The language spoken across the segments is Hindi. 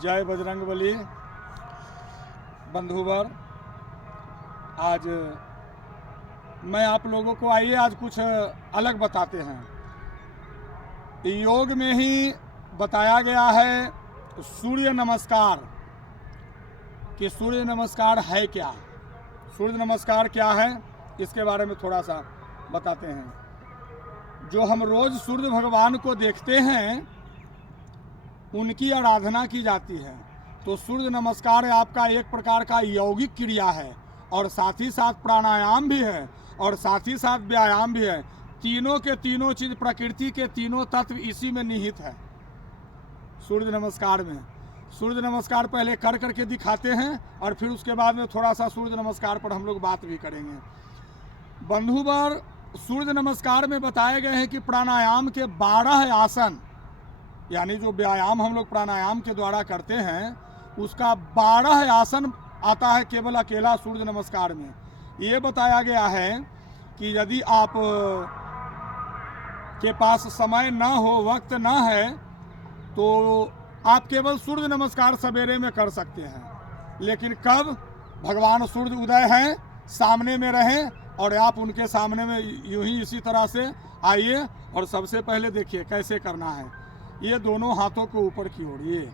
जय बजरंगबली। बंधुवर, आज मैं आप लोगों को आइए आज कुछ अलग बताते हैं। योग में ही बताया गया है सूर्य नमस्कार कि सूर्य नमस्कार है क्या, सूर्य नमस्कार क्या है, इसके बारे में थोड़ा सा बताते हैं। जो हम रोज सूर्य भगवान को देखते हैं उनकी आराधना की जाती है, तो सूर्य नमस्कार आपका एक प्रकार का यौगिक क्रिया है और साथ ही साथ प्राणायाम भी है और साथ ही साथ व्यायाम भी है। तीनों के तीनों चीज, प्रकृति के तीनों तत्व इसी में निहित है सूर्य नमस्कार में। सूर्य नमस्कार पहले कर करके दिखाते हैं और फिर उसके बाद में थोड़ा सा सूर्य नमस्कार पर हम लोग बात भी करेंगे। बंधुवर, सूर्य नमस्कार में बताए गए हैं कि प्राणायाम के 12 आसन, यानी जो व्यायाम हम लोग प्राणायाम के द्वारा करते हैं उसका 12 आसन आता है केवल अकेला सूर्य नमस्कार में। ये बताया गया है कि यदि आप के पास समय ना हो, वक्त ना है, तो आप केवल सूर्य नमस्कार सवेरे में कर सकते हैं। लेकिन कब भगवान सूर्य उदय हैं, सामने में रहें और आप उनके सामने में यूं ही इसी तरह से आइए और सबसे पहले देखिए कैसे करना है। ये दोनों हाथों को ऊपर की ओर, ये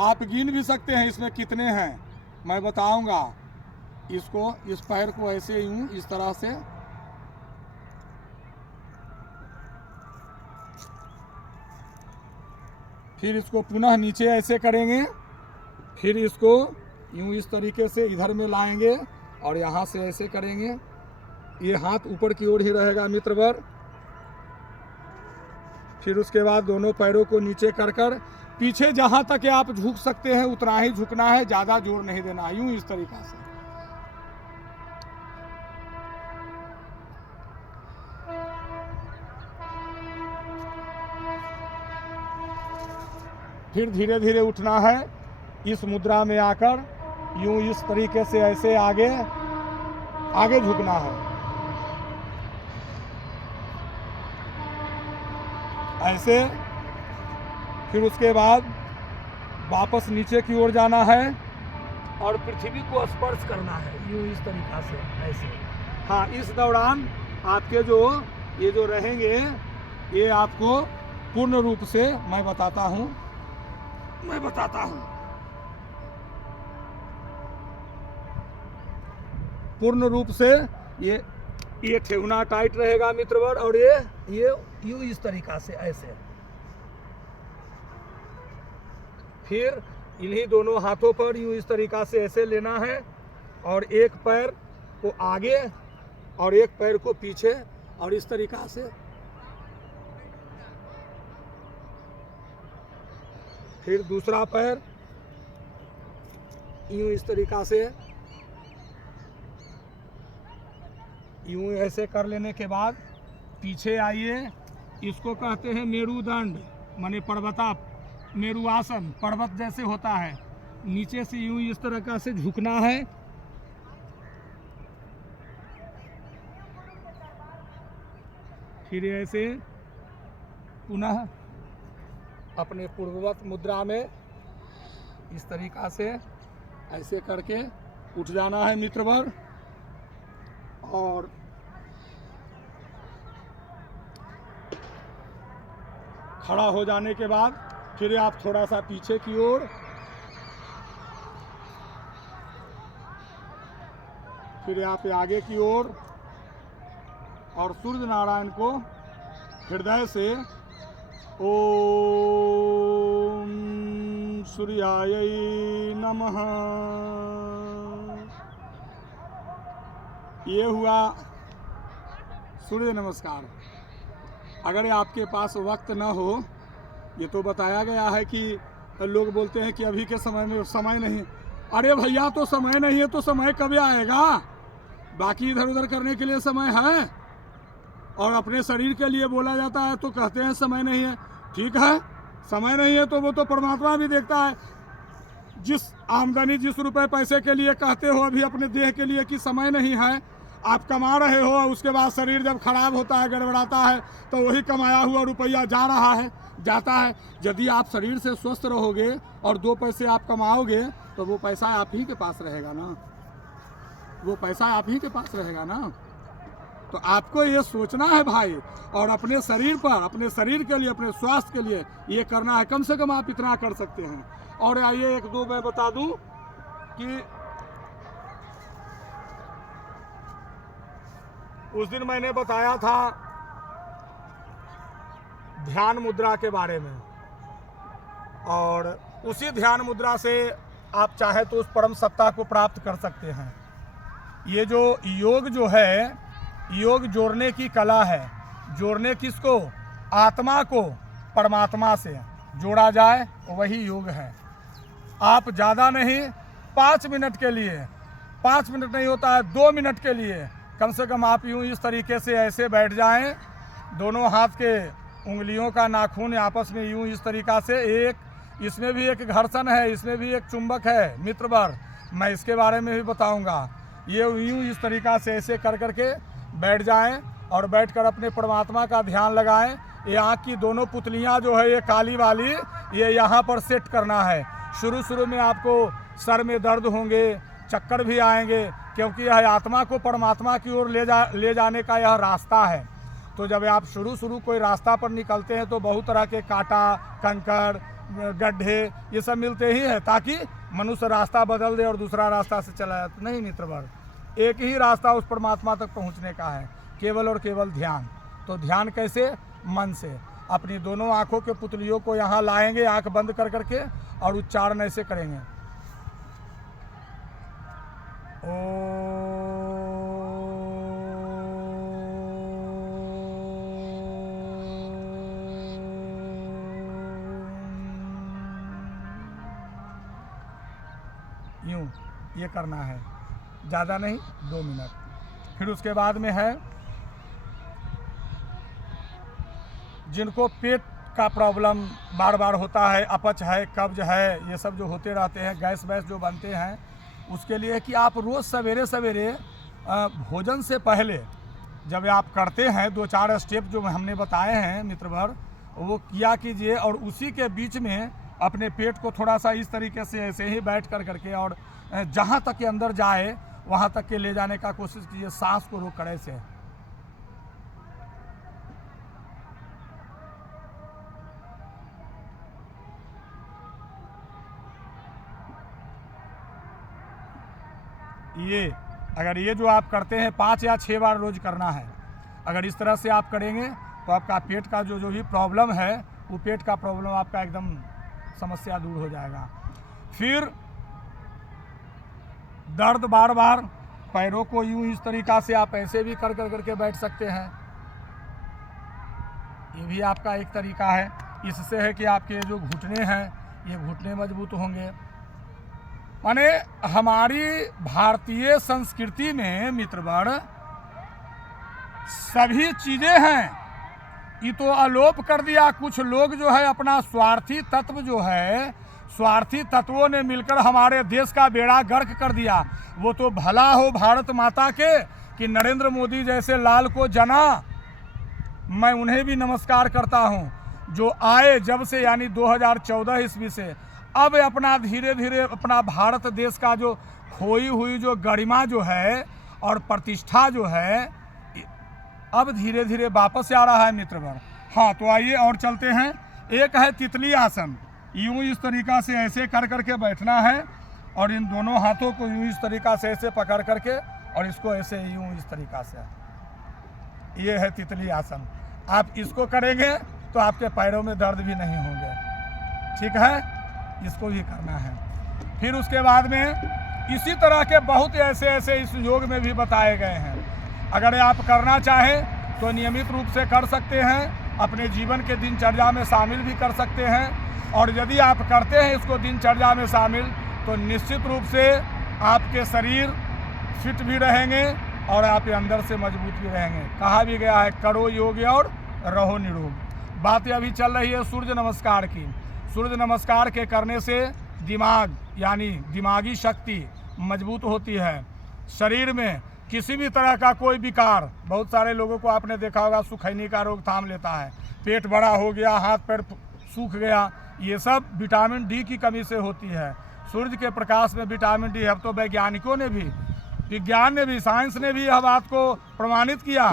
आप गिन भी सकते हैं इसमें कितने हैं, मैं बताऊंगा। इसको, इस पैर को ऐसे यूं इस तरह से, फिर इसको पुनः नीचे ऐसे करेंगे, फिर इसको यूं इस तरीके से इधर में लाएंगे और यहाँ से ऐसे करेंगे। ये हाथ ऊपर की ओर ही रहेगा मित्रवर। फिर उसके बाद दोनों पैरों को नीचे कर कर पीछे जहाँ तक आप झुक सकते हैं उतना ही झुकना है, ज़्यादा जोर नहीं देना, यूं इस तरीक़ा से। फिर धीरे धीरे उठना है, इस मुद्रा में आकर यूं इस तरीके से ऐसे आगे आगे झुकना है, ऐसे। फिर उसके बाद वापस नीचे की ओर जाना है और पृथ्वी को स्पर्श करना है, यूं इस तरीक़ा से ऐसे। हाँ, इस दौरान आपके जो ये जो रहेंगे ये आपको पूर्ण रूप से मैं बताता हूँ पूर्ण रूप से ये ठेवना टाइट रहेगा मित्रवर और ये यूं इस तरीक़ा से ऐसे। फिर इन्हीं दोनों हाथों पर यूं इस तरीक़ा से ऐसे लेना है और एक पैर को आगे और एक पैर को पीछे और इस तरीक़ा से। फिर दूसरा पैर यूं इस तरीक़ा से, यूं ऐसे कर लेने के बाद पीछे आइए। इसको कहते हैं मेरुदंड, माने पर्वता मेरु आसन, पर्वत जैसे होता है। नीचे से यूं इस तरह से झुकना है, फिर ऐसे पुनः अपने पूर्ववत मुद्रा में इस तरीक़ा से ऐसे करके उठ जाना है मित्रवर। और खड़ा हो जाने के बाद फिर आप थोड़ा सा पीछे की ओर, फिर आप आगे की ओर और सूर्य नारायण को हृदय से ओम सूर्याय नमः। ये हुआ सूर्य नमस्कार। अगर आपके पास वक्त न हो, ये तो बताया गया है कि लोग बोलते हैं कि अभी के समय में समय नहीं। अरे भैया, तो समय नहीं है तो समय कब आएगा? बाकी इधर उधर करने के लिए समय है और अपने शरीर के लिए बोला जाता है तो कहते हैं समय नहीं है। ठीक है, समय नहीं है तो वो तो परमात्मा भी देखता है। जिस आमदनी, जिस रुपए पैसे के लिए कहते हो अभी अपने देह के लिए कि समय नहीं है, आप कमा रहे हो, उसके बाद शरीर जब खराब होता है, गड़बड़ाता है, तो वही कमाया हुआ रुपया जा रहा है, जाता है। यदि आप शरीर से स्वस्थ रहोगे और 2 पैसे आप कमाओगे तो वो पैसा आप ही के पास रहेगा ना, वो पैसा आप ही के पास रहेगा ना। तो आपको ये सोचना है भाई, और अपने शरीर पर, अपने शरीर के लिए, अपने स्वास्थ्य के लिए ये करना है। कम से कम आप इतना कर सकते हैं। और आइए 1-2 मैं बता दूं कि उस दिन मैंने बताया था ध्यान मुद्रा के बारे में, और उसी ध्यान मुद्रा से आप चाहे तो उस परम सत्ता को प्राप्त कर सकते हैं। ये जो योग जो है, योग जोड़ने की कला है। जोड़ने किसको? आत्मा को परमात्मा से जोड़ा जाए, वही योग है। आप ज़्यादा नहीं, 5 मिनट के लिए, 5 मिनट नहीं होता है, 2 मिनट के लिए कम से कम आप यूँ इस तरीके से ऐसे बैठ जाएं, दोनों हाथ के उंगलियों का नाखून आपस में यूँ इस तरीक़ा से, एक इसमें भी एक घर्षण है, इसमें भी एक चुंबक है मित्रवर, मैं इसके बारे में भी बताऊंगा। ये यूँ इस तरीक़ा से ऐसे कर करके बैठ जाएं और बैठकर अपने परमात्मा का ध्यान लगाएं। ये आँख की दोनों पुतलियाँ जो है ये काली वाली, ये यहाँ पर सेट करना है। शुरू में आपको सर में दर्द होंगे, चक्कर भी आएंगे, क्योंकि यह आत्मा को परमात्मा की ओर ले जाने का यह रास्ता है। तो जब आप शुरू कोई रास्ता पर निकलते हैं तो बहुत तरह के कांटा, कंकड़, गड्ढे ये सब मिलते ही हैं, ताकि मनुष्य रास्ता बदल दे और दूसरा रास्ता से चला जाए। तो नहीं मित्रवर, एक ही रास्ता उस परमात्मा तक पहुंचने का है, केवल और केवल ध्यान। तो ध्यान कैसे? मन से। अपनी दोनों आँखों के पुतलियों को यहाँ लाएंगे, आँख बंद कर करके, और उच्चारण ऐसे करेंगे, यूँ ये करना है, ज़्यादा नहीं, 2 मिनट। फिर उसके बाद में है जिनको पेट का प्रॉब्लम बार बार होता है, अपच है, कब्ज है, ये सब जो होते रहते हैं, गैस वैस जो बनते हैं, उसके लिए कि आप रोज़ सवेरे सवेरे भोजन से पहले जब आप करते हैं 2-4 स्टेप जो हमने बताए हैं मित्रवर, वो किया कीजिए। और उसी के बीच में अपने पेट को थोड़ा सा इस तरीके से ऐसे ही बैठ कर करके, और जहाँ तक के अंदर जाए वहाँ तक के ले जाने का कोशिश कीजिए, सांस को रोक कर ऐसे। ये अगर ये जो आप करते हैं 5 या 6 बार रोज करना है, अगर इस तरह से आप करेंगे तो आपका पेट का जो भी प्रॉब्लम है, वो पेट का प्रॉब्लम आपका एकदम समस्या दूर हो जाएगा। फिर दर्द बार बार, पैरों को यूं इस तरीक़ा से आप ऐसे भी कर करके बैठ सकते हैं, ये भी आपका एक तरीका है। इससे है कि आपके जो घुटने हैं ये घुटने मजबूत होंगे। माने हमारी भारतीय संस्कृति में मित्रवर सभी चीज़ें हैं, ये तो अलोप कर दिया। कुछ लोग जो है अपना स्वार्थी तत्व जो है, स्वार्थी तत्वों ने मिलकर हमारे देश का बेड़ा गर्क कर दिया। वो तो भला हो भारत माता के कि नरेंद्र मोदी जैसे लाल को जना, मैं उन्हें भी नमस्कार करता हूं, जो आए जब से यानी 2014 ईस्वी से अब अपना धीरे धीरे अपना भारत देश का जो खोई हुई जो गरिमा जो है और प्रतिष्ठा जो है अब धीरे धीरे वापस आ रहा है मित्रवर। हाँ, तो आइए और चलते हैं। एक है तितली आसन, यूं इस तरीक़ा से ऐसे कर करके बैठना है, और इन दोनों हाथों को यूं इस तरीक़ा से ऐसे पकड़ करके, और इसको ऐसे यूं इस तरीक़ा से, ये है तितली आसन। आप इसको करेंगे तो आपके पैरों में दर्द भी नहीं होंगे, ठीक है, इसको ही करना है। फिर उसके बाद में इसी तरह के बहुत ऐसे इस योग में भी बताए गए हैं। अगर आप करना चाहें तो नियमित रूप से कर सकते हैं, अपने जीवन के दिनचर्या में शामिल भी कर सकते हैं। और यदि आप करते हैं इसको दिनचर्या में शामिल, तो निश्चित रूप से आपके शरीर फिट भी रहेंगे और आप अंदर से मजबूत भी रहेंगे। कहा भी गया है करो योग और रहो निरोग। बात अभी चल रही है सूर्य नमस्कार की। सूर्य नमस्कार के करने से दिमाग यानी दिमागी शक्ति मजबूत होती है, शरीर में किसी भी तरह का कोई विकार, बहुत सारे लोगों को आपने देखा होगा सुखैनी का रोग थाम लेता है, पेट बड़ा हो गया, हाथ पैर सूख गया, ये सब विटामिन डी की कमी से होती है। सूर्य के प्रकाश में विटामिन डी है। अब तो वैज्ञानिकों ने भी, विज्ञान ने भी, साइंस ने भी यह बात को प्रमाणित किया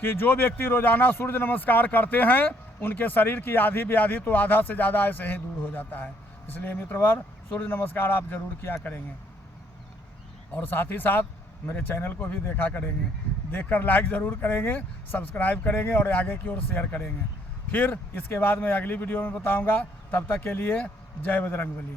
कि जो व्यक्ति रोजाना सूर्य नमस्कार करते हैं उनके शरीर की आधी व्याधि तो आधा से ज़्यादा ऐसे ही दूर हो जाता है। इसलिए मित्रवर, सूर्य नमस्कार आप जरूर किया करेंगे और साथ ही साथ मेरे चैनल को भी देखा करेंगे, देखकर लाइक ज़रूर करेंगे, सब्सक्राइब करेंगे और आगे की ओर शेयर करेंगे। फिर इसके बाद मैं अगली वीडियो में बताऊंगा। तब तक के लिए जय बजरंगबली।